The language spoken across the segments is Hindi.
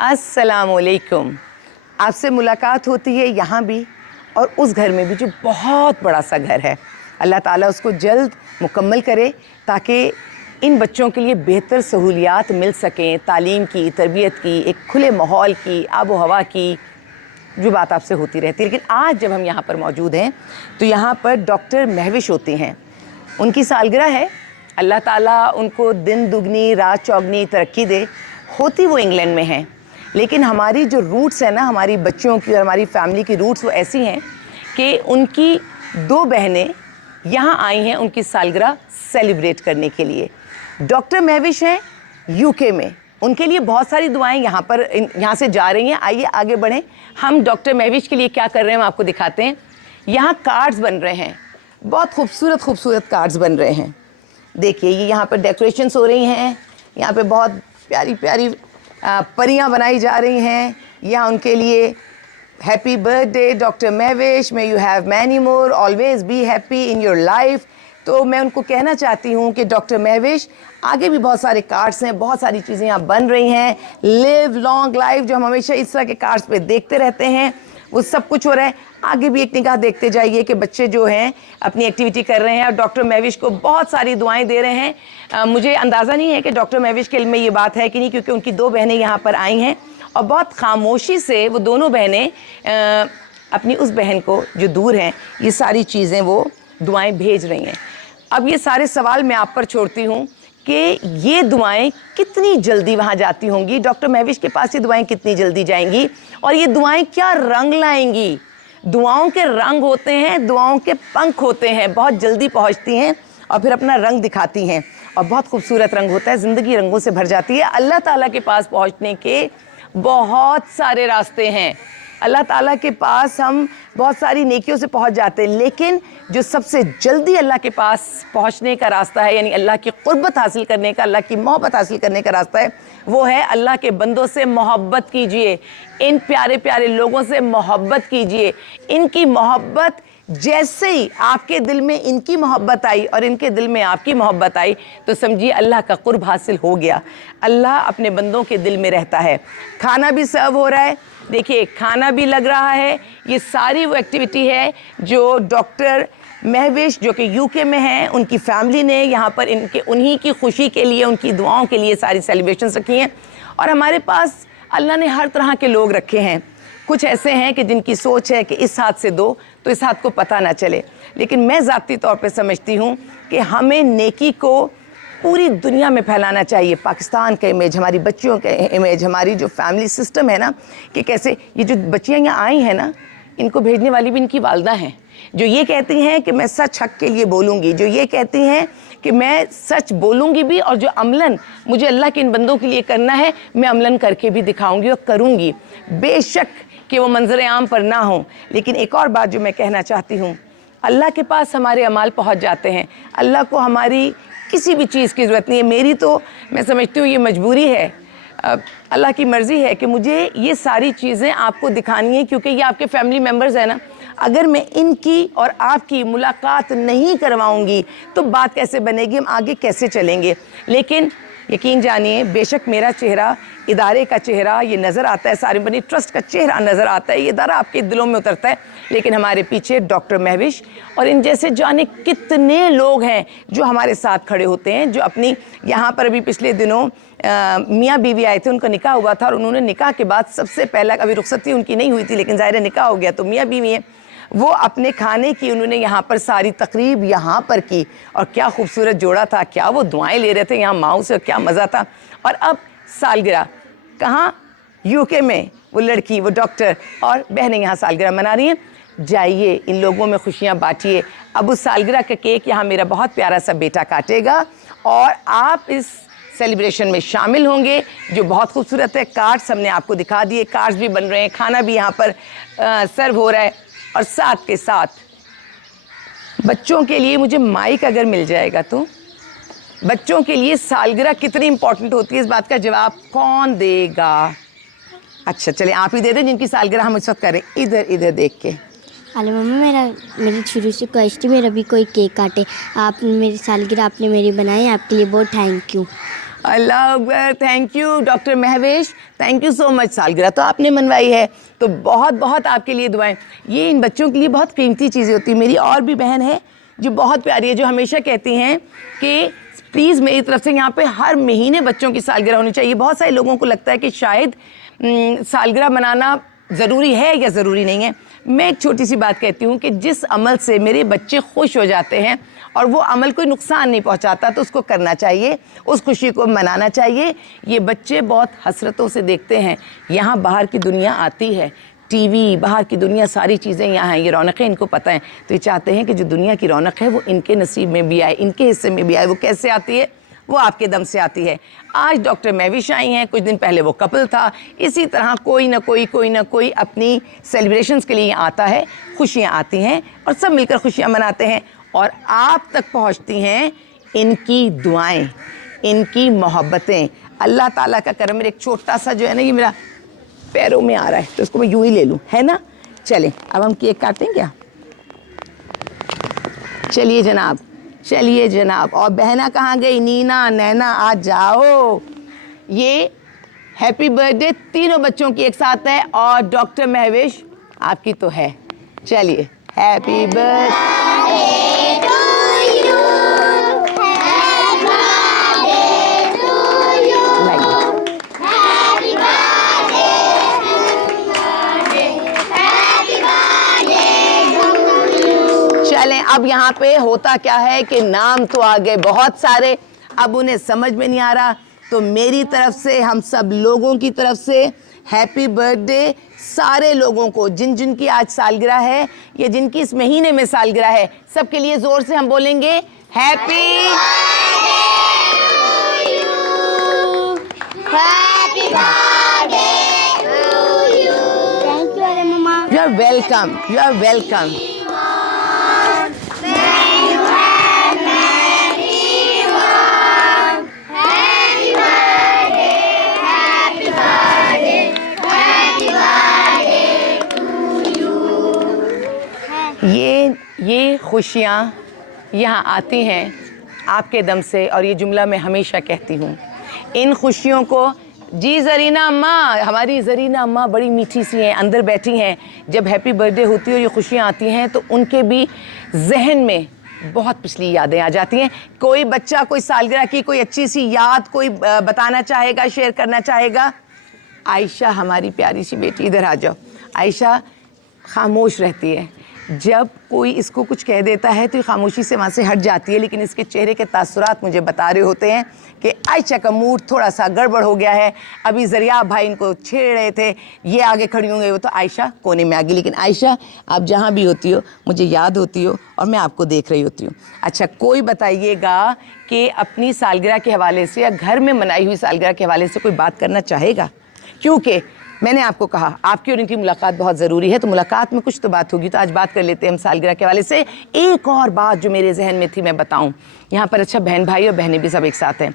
अस्सलामुअलैकुम। आपसे मुलाकात होती है यहाँ भी और उस घर में भी जो बहुत बड़ा सा घर है। अल्लाह ताला उसको जल्द मुकम्मल करे ताकि इन बच्चों के लिए बेहतर सहूलियात मिल सकें, तालीम की, तरबियत की, एक खुले माहौल की, आबो हवा की, जो बात आपसे होती रहती है। लेकिन आज जब हम यहाँ पर मौजूद हैं तो यहाँ पर डॉक्टर महविश होती हैं। उनकी सालगिरह है। अल्लाह ताला उनको दिन दुगनी रात चौगनी तरक्की दे। होती वो इंग्लैंड में हैं, लेकिन हमारी जो रूट्स है ना, हमारी बच्चों की और हमारी फैमिली की रूट्स वो ऐसी हैं कि उनकी 2 बहनें यहाँ आई हैं उनकी सालगिरह सेलिब्रेट करने के लिए। डॉक्टर महविश हैं यूके में। उनके लिए बहुत सारी दुआएं यहाँ से जा रही हैं। आइए आगे बढ़ें। हम डॉक्टर महविश के लिए क्या कर रहे हैं हम आपको दिखाते हैं। यहाँ कार्ड्स बन रहे हैं, बहुत खूबसूरत खूबसूरत कार्ड्स बन रहे हैं। देखिए ये यहाँ पर डेकोरेशंस हो रही हैं। यहाँ पे बहुत प्यारी प्यारी परियां बनाई जा रही हैं। यहाँ उनके लिए happy birthday doctor Mahvish, may you have many more, always be happy in your life. तो मैं उनको कहना चाहती हूँ कि डॉक्टर महविश आगे भी बहुत सारे कार्ड्स हैं, बहुत सारी चीज़ें यहाँ बन रही हैं। लिव लॉन्ग लाइफ, जो हम हमेशा इस तरह के कार्ड्स पे देखते रहते हैं, वो सब कुछ हो रहा है। आगे भी एक निगाह देखते जाइए कि बच्चे जो हैं अपनी एक्टिविटी कर रहे हैं और डॉक्टर महविश को बहुत सारी दुआएं दे रहे हैं। मुझे अंदाज़ा नहीं है कि डॉक्टर महविश के इल्म में ये बात है कि नहीं, क्योंकि उनकी 2 बहनें यहाँ पर आई हैं और बहुत खामोशी से वो दोनों बहनें अपनी उस बहन को जो दूर हैं ये सारी चीज़ें वो दुआएँ भेज रही हैं। अब ये सारे सवाल मैं आप पर छोड़ती हूँ कि ये दुआएं कितनी जल्दी वहाँ जाती होंगी, डॉक्टर महविश के पास ये दुआएं कितनी जल्दी जाएंगी और ये दुआएं क्या रंग लाएंगी। दुआओं के रंग होते हैं, दुआओं के पंख होते हैं, बहुत जल्दी पहुँचती हैं और फिर अपना रंग दिखाती हैं और बहुत खूबसूरत रंग होता है। ज़िंदगी रंगों से भर जाती है। अल्लाह ताला के पास पहुँचने के बहुत सारे रास्ते हैं। अल्लाह ताला के पास हम बहुत सारी नेकियों से पहुंच जाते हैं, लेकिन जो सबसे जल्दी अल्लाह के पास पहुंचने का रास्ता है, यानी अल्लाह की क़ुर्बत हासिल करने का, अल्लाह की मोहब्बत हासिल करने का रास्ता है, वो है अल्लाह के बंदों से मोहब्बत कीजिए। इन प्यारे प्यारे लोगों से मोहब्बत कीजिए। इनकी मोहब्बत जैसे ही आपके दिल में इनकी मोहब्बत आई और इनके दिल में आपकी मोहब्बत आई तो समझिए अल्लाह का क़ुर्ब हासिल हो गया। अल्लाह अपने बंदों के दिल में रहता है। खाना भी सर्व हो रहा है, देखिए खाना भी लग रहा है। ये सारी वो एक्टिविटी है जो डॉक्टर महविश जो कि यूके में हैं, उनकी फैमिली ने यहाँ पर उन्हीं की खुशी के लिए, उनकी दुआओं के लिए सारी सेलिब्रेशंस रखी हैं। और हमारे पास अल्लाह ने हर तरह के लोग रखे हैं। कुछ ऐसे हैं कि जिनकी सोच है कि इस हाथ से दो तो इस हाथ को पता ना चले, लेकिन मैं ज़ाती तौर पे समझती हूँ कि हमें नेकी को पूरी दुनिया में फैलाना चाहिए। पाकिस्तान का इमेज, हमारी बच्चियों का इमेज, हमारी जो फैमिली सिस्टम है ना, कि कैसे ये जो बच्चियाँ यहाँ आई हैं ना, इनको भेजने वाली भी इनकी वालदा हैं, जो ये कहती हैं कि मैं सच हक के लिए बोलूँगी, जो ये कहती हैं कि मैं सच बोलूँगी भी, और जो अमलन मुझे अल्लाह के इन बंदों के लिए करना है मैं अमलन करके भी दिखाऊँगी और करूँगी। बेशक कि वो मंजर आम पर ना हो, लेकिन एक और बात जो मैं कहना चाहती हूँ, अल्लाह के पास हमारे अमाल पहुँच जाते हैं। अल्लाह को हमारी किसी भी चीज़ की ज़रूरत नहीं है। मेरी तो मैं समझती हूँ ये मजबूरी है, अल्लाह की मर्ज़ी है कि मुझे ये सारी चीज़ें आपको दिखानी है, क्योंकि ये आपके फैमिली मेम्बर्स हैं ना। अगर मैं इनकी और आपकी मुलाकात नहीं करवाऊँगी तो बात कैसे बनेगी, हम आगे कैसे चलेंगे। लेकिन यकीन जानिए, बेशक मेरा चेहरा, इदारे का चेहरा ये नज़र आता है, सारी बनी ट्रस्ट का चेहरा नज़र आता है, ये इदारा आपके दिलों में उतरता है, लेकिन हमारे पीछे डॉक्टर महविश और इन जैसे जाने कितने लोग हैं जो हमारे साथ खड़े होते हैं, जो अपनी यहाँ पर अभी पिछले दिनों मियाँ बीवी आए थे, उनका निकाह हुआ था और उन्होंने निकाह के बाद सबसे पहला, अभी रुखसती उनकी नहीं हुई थी लेकिन ज़ाहिर निकाह हो गया तो मियाँ बीवी हैं, वो अपने खाने की उन्होंने यहाँ पर सारी तकरीब यहाँ पर की और क्या खूबसूरत जोड़ा था, क्या वो दुआएं ले रहे थे यहाँ माओ से, क्या मज़ा था। और अब सालगिरह कहाँ, यूके में, वो लड़की, वो डॉक्टर और बहनें यहाँ सालगिरह मना रही हैं। जाइए इन लोगों में खुशियाँ बांटिए। अब उस सालगिरह का केक यहाँ मेरा बहुत प्यारा सा बेटा काटेगा और आप इस सेलिब्रेशन में शामिल होंगे जो बहुत खूबसूरत है। कार्ड्स हमने आपको दिखा दिए, कार्ड्स भी बन रहे हैं, खाना भी यहाँ पर सर्व हो रहा है और साथ के साथ बच्चों के लिए मुझे माइक अगर मिल जाएगा तो, बच्चों के लिए सालगिरह कितनी इंपॉर्टेंट होती है इस बात का जवाब कौन देगा। अच्छा चले आप ही दे दें जिनकी सालगिरह हम इस वक्त करें। इधर इधर देख के। हेलो मम्मा, मेरी शुरू से ख्वाहिश थी मेरा भी कोई केक काटे। आप मेरी सालगिरह आपने मेरी बनाई, आपके लिए बहुत thank you. Allah Akbar, thank you doctor Mahwish, thank you so much. सालगिरह तो आपने मनवाई है, तो बहुत बहुत आपके लिए दुआएं। ये इन बच्चों के लिए बहुत कीमती चीज़ें होती हैं। मेरी और भी बहन है जो बहुत प्यारी है, जो हमेशा कहती हैं कि प्लीज़ मेरी तरफ से यहाँ पे हर महीने बच्चों की सालगिरह होनी चाहिए। बहुत सारे लोगों को लगता है कि शायद सालगिरह मनाना ज़रूरी है या ज़रूरी नहीं है। मैं एक छोटी सी बात कहती हूँ कि जिस अमल से मेरे बच्चे खुश हो जाते हैं और वो अमल कोई नुकसान नहीं पहुँचाता, तो उसको करना चाहिए, उस खुशी को मनाना चाहिए। ये बच्चे बहुत हसरतों से देखते हैं, यहाँ बाहर की दुनिया आती है, टीवी, बाहर की दुनिया, सारी चीज़ें यहाँ हैं, ये रौनकें इनको पता हैं, तो ये चाहते हैं कि जो दुनिया की रौनक है वो इनके नसीब में भी आए, इनके हिस्से में भी आए। वो कैसे आती है? वो आपके दम से आती है। आज डॉक्टर महविश आई हैं, कुछ दिन पहले वो कपल था। इसी तरह कोई ना कोई अपनी सेलिब्रेशंस के लिए आता है, खुशियाँ आती हैं और सब मिलकर खुशियाँ मनाते हैं और आप तक पहुँचती हैं इनकी दुआएं, इनकी मोहब्बतें। अल्लाह ताला का करम। मेरे एक छोटा सा जो है ना, ये मेरा पैरों में आ रहा है, तो इसको मैं यूं ही ले लूं, है ना। चलें अब हम केक काटें क्या? चलिए जनाब, चलिए जनाब। और बहना कहाँ गई? नीना, नैना, आ जाओ। ये हैप्पी बर्थडे तीनों बच्चों की एक साथ है और डॉक्टर महविश आपकी तो है। चलिए, हैप्पी बर्थडे चलें। अब यहाँ पे होता क्या है कि नाम तो आ गए बहुत सारे, अब उन्हें समझ में नहीं आ रहा, तो मेरी तरफ से, हम सब लोगों की तरफ से हैप्पी बर्थडे सारे लोगों को, जिन जिन की आज सालगिरह है या जिनकी इस महीने में सालगिरह है, सबके लिए ज़ोर से हम बोलेंगे happy you are welcome, you are welcome. ये खुशियाँ यहाँ आती हैं आपके दम से, और ये जुमला मैं हमेशा कहती हूँ। इन खुशियों को, जी ज़रीना अम्मा, हमारी ज़रीना अम्मा बड़ी मीठी सी हैं, अंदर बैठी हैं। जब हैप्पी बर्थडे होती है और ये खुशियाँ आती हैं तो उनके भी जहन में बहुत पिछली यादें आ जाती हैं। कोई बच्चा कोई सालगिरह की कोई अच्छी सी याद कोई बताना चाहेगा, शेयर करना चाहेगा? आयशा हमारी प्यारी सी बेटी, इधर आ जाओ। आयशा खामोश रहती है, जब कोई इसको कुछ कह देता है तो ये खामोशी से वहाँ से हट जाती है, लेकिन इसके चेहरे के तासुरात मुझे बता रहे होते हैं कि आयशा का मूड थोड़ा सा गड़बड़ हो गया है। अभी ज़रिया भाई इनको छेड़ रहे थे, ये आगे खड़ी होंगे, वो तो आयशा कोने में आ गई। लेकिन आयशा, आप जहाँ भी होती हो मुझे याद होती हो और मैं आपको देख रही होती हूँ। अच्छा, कोई बताइएगा कि अपनी सालगिरह के हवाले से या घर में मनाई हुई सालगिरह के हवाले से कोई बात करना चाहेगा? क्योंकि मैंने आपको कहा आपकी और इनकी मुलाकात बहुत ज़रूरी है, तो मुलाकात में कुछ तो बात होगी, तो आज बात कर लेते हैं हम सालगिरह के हवाले से। एक और बात जो मेरे जहन में थी मैं बताऊं, यहाँ पर अच्छा बहन भाई और बहनें भी सब एक साथ हैं।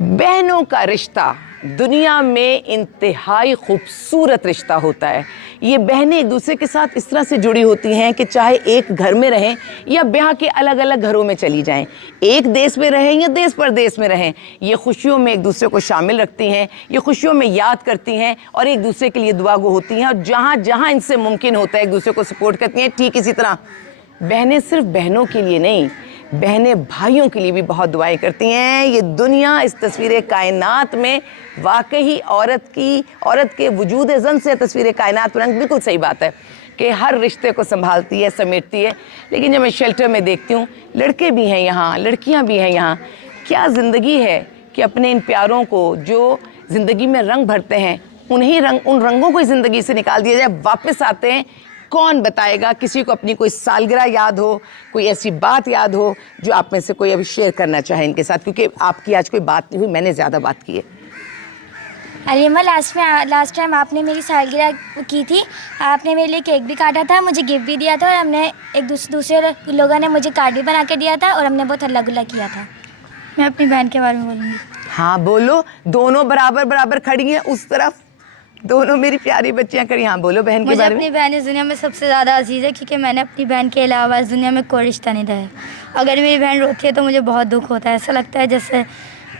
बहनों का रिश्ता दुनिया में इंतहाई खूबसूरत रिश्ता होता है। ये बहनें एक दूसरे के साथ इस तरह से जुड़ी होती हैं कि चाहे एक घर में रहें या ब्याह के अलग अलग घरों में चली जाएं, एक देश में रहें या देश परदेश में रहें, ये खुशियों में एक दूसरे को शामिल रखती हैं, ये खुशियों में याद करती हैं और एक दूसरे के लिए दुआगो होती हैं, और जहाँ जहाँ इनसे मुमकिन होता है एक दूसरे को सपोर्ट करती हैं। ठीक इसी तरह बहनें सिर्फ बहनों के लिए नहीं, बहनें भाइयों के लिए भी बहुत दुआएं करती हैं। ये दुनिया इस तस्वीर कायनात में वाकई औरत के वजूद ज़न से तस्वीर कायनात रंग, बिल्कुल सही बात है कि हर रिश्ते को संभालती है, समेटती है। लेकिन जब मैं शेल्टर में देखती हूँ, लड़के भी हैं यहाँ, लड़कियाँ भी हैं यहाँ, क्या ज़िंदगी है कि अपने इन प्यारों को जो ज़िंदगी में रंग भरते हैं, उन रंगों को ज़िंदगी से निकाल दिया जाए, वापस आते हैं। कौन बताएगा? किसी को अपनी कोई सालगिरह याद हो, कोई ऐसी बात याद हो जो आप में से कोई अभी शेयर करना चाहे इनके साथ, क्योंकि आपकी आज कोई बात नहीं हुई, मैंने ज़्यादा बात की है। अलीमा, लास्ट टाइम आपने मेरी सालगिरह की थी, आपने मेरे लिए केक भी काटा था, मुझे गिफ्ट भी दिया था, और हमने एक दूसरे लोगों ने मुझे कार्ड भी बना के दिया था, और हमने बहुत हल्ला गुल्ला किया था। मैं अपनी बहन के बारे में बोलूँगी। हाँ बोलो, दोनों बराबर बराबर खड़ी हैं उस तरफ, दोनों मेरी प्यारी बच्चियां खड़ी। हाँ बोलो बहन के बारे में। मुझे अपनी बहन इस दुनिया में सबसे ज़्यादा अजीज़ है, क्योंकि मैंने अपनी बहन के अलावा इस दुनिया में कोई रिश्ता नहीं रहा है। अगर मेरी बहन रोती है तो मुझे बहुत दुख होता है, ऐसा लगता है जैसे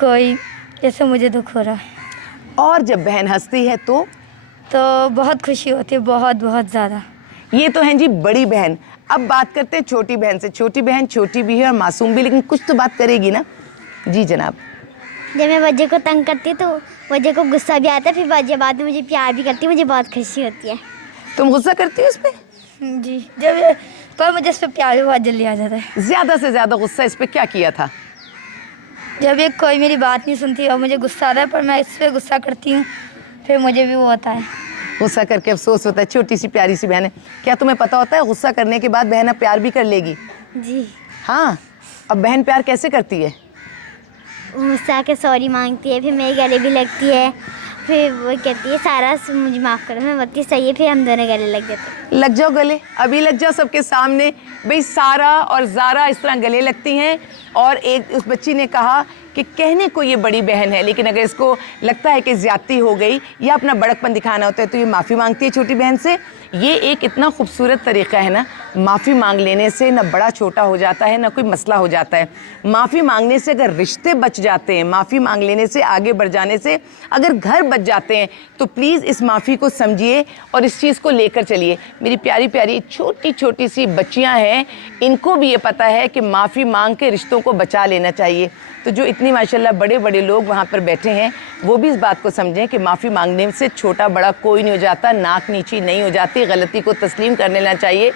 कोई जैसे मुझे दुख हो रहा है। और जब बहन हंसती है तो बहुत खुशी होती है, बहुत बहुत ज़्यादा। ये तो हैं जी बड़ी बहन। अब बात करते हैं छोटी बहन से। छोटी बहन छोटी भी है और मासूम भी, लेकिन कुछ तो बात करेगी ना। जी जनाब। जब मैं वजह को तंग करती हूँ तो वजह को गुस्सा भी आता है, फिर वजह बाद में मुझे प्यार भी करती है, मुझे बहुत खुशी होती है। तुम गुस्सा करती हो इस पे? जी, पर मुझे इस पर प्यार भी बहुत जल्दी आ जाता है। ज़्यादा से ज़्यादा गुस्सा इस पे क्या किया था? जब ये कोई मेरी बात नहीं सुनती और मुझे गुस्सा आता है, पर मैं इस पर गुस्सा करती हूँ, फिर मुझे भी वो होता है। गुस्सा करके अफसोस होता है। छोटी सी प्यारी सी बहन है। क्या तुम्हें पता होता है गुस्सा करने के बाद बहन अब प्यार भी कर लेगी? जी। हाँ। अब बहन प्यार कैसे करती है? मुझसे आके सॉरी मांगती है, फिर मेरे गले भी लगती है, फिर वो कहती है सारा मुझे माफ़ करो, मैं बोलती सही है, फिर हम दोनों गले लग जाते हैं। लग जाओ गले, अभी लग जाओ सबके सामने। भाई सारा और ज़ारा इस तरह गले लगती हैं। और एक उस बच्ची ने कहा कि कहने को ये बड़ी बहन है, लेकिन अगर इसको लगता है कि ज़्यादती हो गई या अपना बड़कपन दिखाना होता है तो ये माफ़ी मांगती है छोटी बहन से। ये एक इतना खूबसूरत तरीक़ा है ना, माफ़ी मांग लेने से ना बड़ा छोटा हो जाता है ना कोई मसला हो जाता है। माफ़ी मांगने से अगर रिश्ते बच जाते हैं, माफ़ी मांग लेने से आगे बढ़ जाने से अगर घर बच जाते हैं, तो प्लीज़ इस माफ़ी को समझिए और इस चीज़ को लेकर चलिए। मेरी प्यारी प्यारी छोटी छोटी सी बच्चियां हैं, इनको भी ये पता है कि माफ़ी मांग के रिश्तों को बचा लेना चाहिए। तो जो इतनी माशाल्लाह बड़े बड़े लोग वहाँ पर बैठे हैं, वो भी इस बात को समझें कि माफ़ी मांगने से छोटा बड़ा कोई नहीं हो जाता, नाक नीची नहीं हो जाती। गलती को तस्लीम कर लेना चाहिए।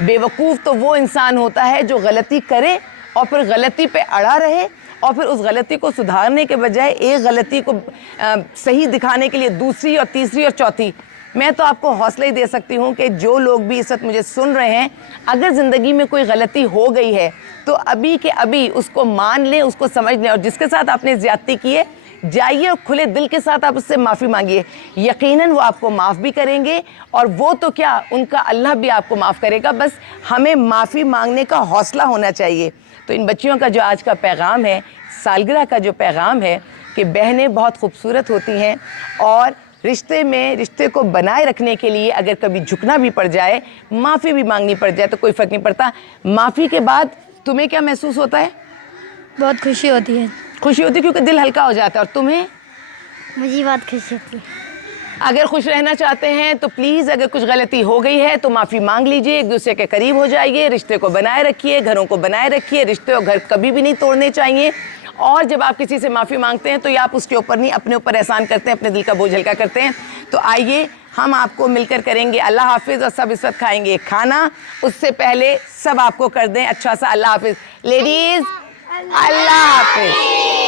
बेवकूफ़ तो वो इंसान होता है जो गलती करे और फिर गलती पे अड़ा रहे और फिर उस गलती को सुधारने के बजाय एक गलती को सही दिखाने के लिए दूसरी और तीसरी और चौथी। मैं तो आपको हौसला ही दे सकती हूँ कि जो लोग भी इस वक्त मुझे सुन रहे हैं, अगर ज़िंदगी में कोई गलती हो गई है तो अभी के अभी उसको मान लें, उसको समझ लें। और जिसके साथ आपने ज़्यादती की है, जाइए और खुले दिल के साथ आप उससे माफ़ी मांगिए। यकीनन वो आपको माफ़ भी करेंगे और वो तो क्या, उनका अल्लाह भी आपको माफ़ करेगा। बस हमें माफ़ी मांगने का हौसला होना चाहिए। तो इन बच्चियों का जो आज का पैगाम है, सालगिरह का जो पैगाम है कि बहनें बहुत खूबसूरत होती हैं और रिश्ते को बनाए रखने के लिए अगर कभी झुकना भी पड़ जाए, माफ़ी भी मांगनी पड़ जाए तो कोई फ़र्क नहीं पड़ता। माफ़ी के बाद तुम्हें क्या महसूस होता है? बहुत खुशी होती है। खुशी होती है क्योंकि दिल हल्का हो जाता है। और तुम्हें? मुझे बहुत खुशी होती है। अगर खुश रहना चाहते हैं तो प्लीज़, अगर कुछ गलती हो गई है तो माफ़ी मांग लीजिए, एक दूसरे के करीब हो जाइए, रिश्ते को बनाए रखिए, घरों को बनाए रखिए। रिश्ते और घर कभी भी नहीं तोड़ने चाहिए। और जब आप किसी से माफ़ी मांगते हैं तो ये आप उसके ऊपर नहीं, अपने ऊपर एहसान करते हैं, अपने दिल का बोझ हल्का करते हैं। तो आइए हम आपको मिलकर करेंगे अल्लाह हाफिज़ और सब इस वक्त खाएंगे खाना। उससे पहले सब आपको कर दें अच्छा सा अल्लाह हाफिज़। लेडीज़, अल्लाह हाफिज़।